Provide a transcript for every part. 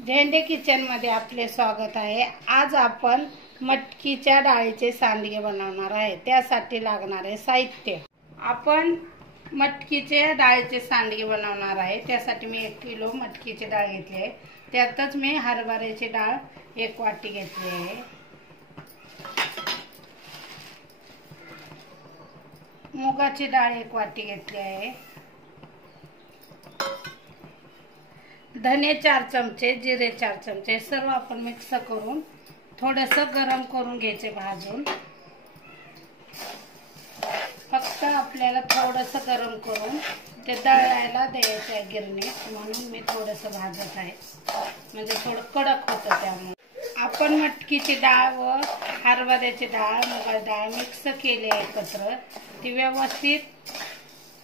झेंडे किचन मध्ये आपले स्वागत आहे। आज आपण मटकीच्या डाळीचे सांडगे बनवणार आहे। त्यासाठी लागणारे साहित्य, आपण मटकीचे डाळीचे सांडगे बनवणार आहे। त्यासाठी मी 1 किलो मटकीची डाळ घेतली आहे। त्यातच मी हरभऱ्याची डाळ 1 वाटी घेतली आहे। मुगाची डाळ 1 वाटी घेतली आहे। धने 4 चमचे, जिरे 4 चमचे, सर्व आपण मिक्स करून थोडंसं गरम करून घ्यायचे भाजून। फक्त आपल्याला थोडंसं गरम करून ते दळायला द्यायचं आहे गिरणीत, म्हणून मी थोडंसं भाजत आहे, म्हणजे थोडं कडक होतं। त्यामुळे आपण मटकीची डाळ व हरभऱ्याची डाळ, मुगाची डाळ मिक्स केली एकत्र। ती व्यवस्थित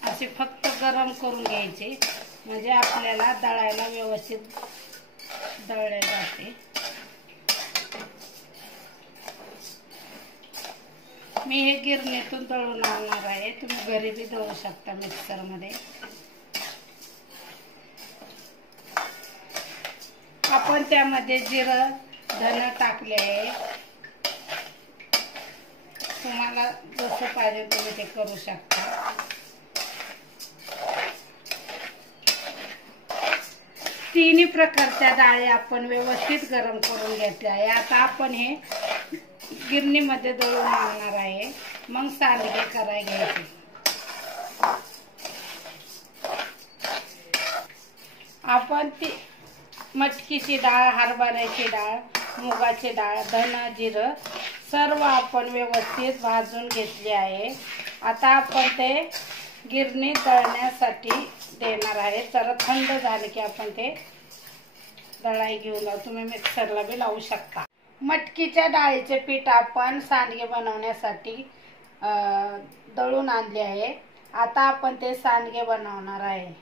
अशी फक्त गरम करून घ्यायची, म्हणजे आपल्याला दळायला व्यवस्थित दळले जाते। मी हे गिरणीतून दळून आणणार आहे, तुम्ही घरी बी दळू शकता मिक्सर मध्ये। आपण त्यामध्ये जिरं धन टाकले आहे। तुम्हाला जसं पाहिजे तुम्ही ते करू शकता। तिन्ही प्रकारच्या डाळी आपण व्यवस्थित गरम करून घेतल्या आहे। आता आपण हे गिरणीमध्ये दळून आणणार आहे, मग सांडगे करायला घ्यायचे। आपण ती मटकीची डाळ, हरभऱ्याची डाळ, मुगाची डाळ, धन, जिरं सर्व आपण व्यवस्थित भाजून घेतले आहे। आता आपण ते गिरणीत दळण्यासाठी देणार आहे। जरा थंड झाले की आपण ते दळाई घेऊन जाऊ, तुम्ही मिक्सरला बी लावू शकता। मटकीच्या डाळीचे पीठ आपण सांडगे बनवण्यासाठी दळून आणले आहे। आता आपण ते सांडगे बनवणार आहे।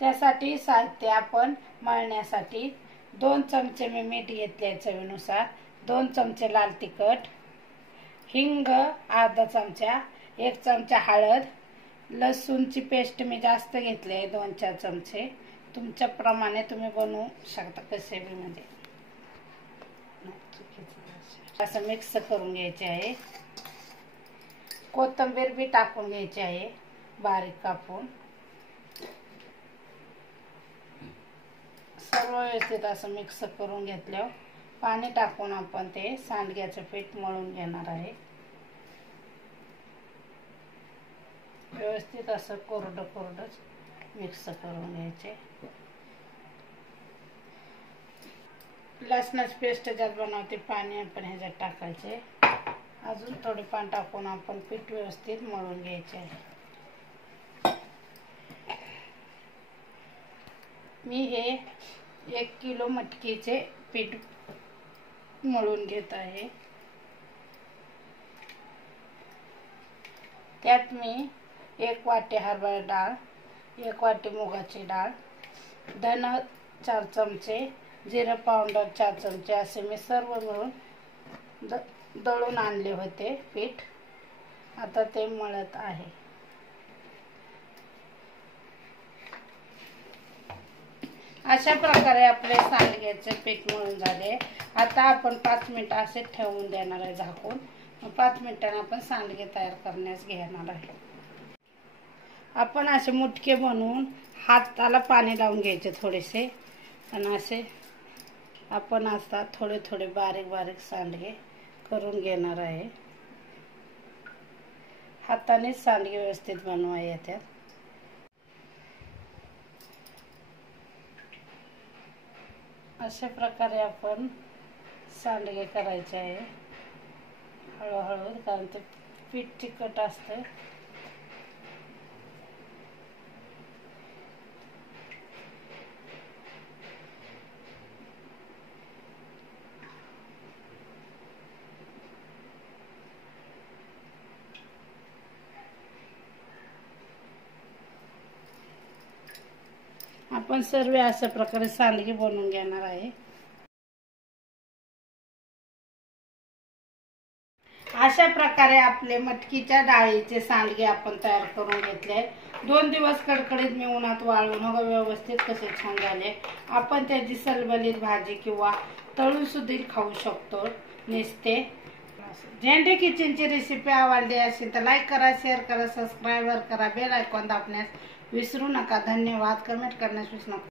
त्यासाठी साहित्य, आपण मळण्यासाठी 2 चमचे मी मीठ घेतले चवीनुसार, 2 चमचे लाल तिखट, हिंग अर्धा चमचा, 1 चमचा हळद, लसूणची पेस्ट मी जास्त घेतली आहे 2-4 चमचे। तुमच्या प्रमाणे तुम्ही बनवू शकता कसे बी, म्हणजे असं मिक्स करून घ्यायचे आहे। कोथिंबीर बी टाकून घ्यायची आहे बारीक कापून। सर्व व्यवस्थित असं मिक्स करून घेतल्यावर पाणी टाकून आपण ते सांडग्याचं पीठ मळून घेणार आहे। व्यवस्थित असं कोरडच मिक्स करून घ्यायचे। लसणाची पेस्ट ज्यात बनवते पाणी आपण ह्याच्यात टाकायचे। अजून थोडे पाणी टाकून आपण पीठ व्यवस्थित मळून घ्यायचे आहे। मी हे 1 किलो मटकीचे पीठ मळून घेत आहे। त्यात मी 1 वाटी हरभरा डाळ, 1 वाटी मुगाची डाळ, धन 4 चमचे, जिरे पावडर 4 चमचे असे मी सर्व मिळून दळून आणले होते पीठ। आता ते मळत आहे। अशा प्रकारे आपले सांडग्याचे पीठ मळून झाले। आता आपण 5 मिनिट असे ठेवून देणार आहे झाकून। 5 मिनिटांनी आपण सांडगे तयार करण्यास घेणार आहे। आपण असे मुटके बनवून हाताला पाणी लावून घ्यायचे थोडेसे, आणि असे आपण आता थोडे बारीक सांडगे करून घेणार आहे। हाताने सांडगे व्यवस्थित बनवायचे येतात। अशा प्रकारे आपण सांडगे करायचे आहे हळूहळू, कारण ते पीठ चिकट असते। आपण सर्व अशा प्रकारे सांडगे बनवून घेणार आहे। अशा प्रकारे आपले मटकीच्या डाळीचे सांडगे आपण तयार करून घेतले. 2 दिवस कडकडीत मी उन्हात वाळून व्यवस्थित कसे छान झाले. आपण त्याची सलबलीत भाजी किंवा तळून सुद्धा खाऊ शकतो नुसते. झेंडे किचनची रेसिपी आवडली असेल तर लाईक करा, शेअर करा, सबस्क्राईब करा, बेल आयकॉन दाबण्यास विसरू नका. धन्यवाद. कमेंट करण्यास विसरू नका.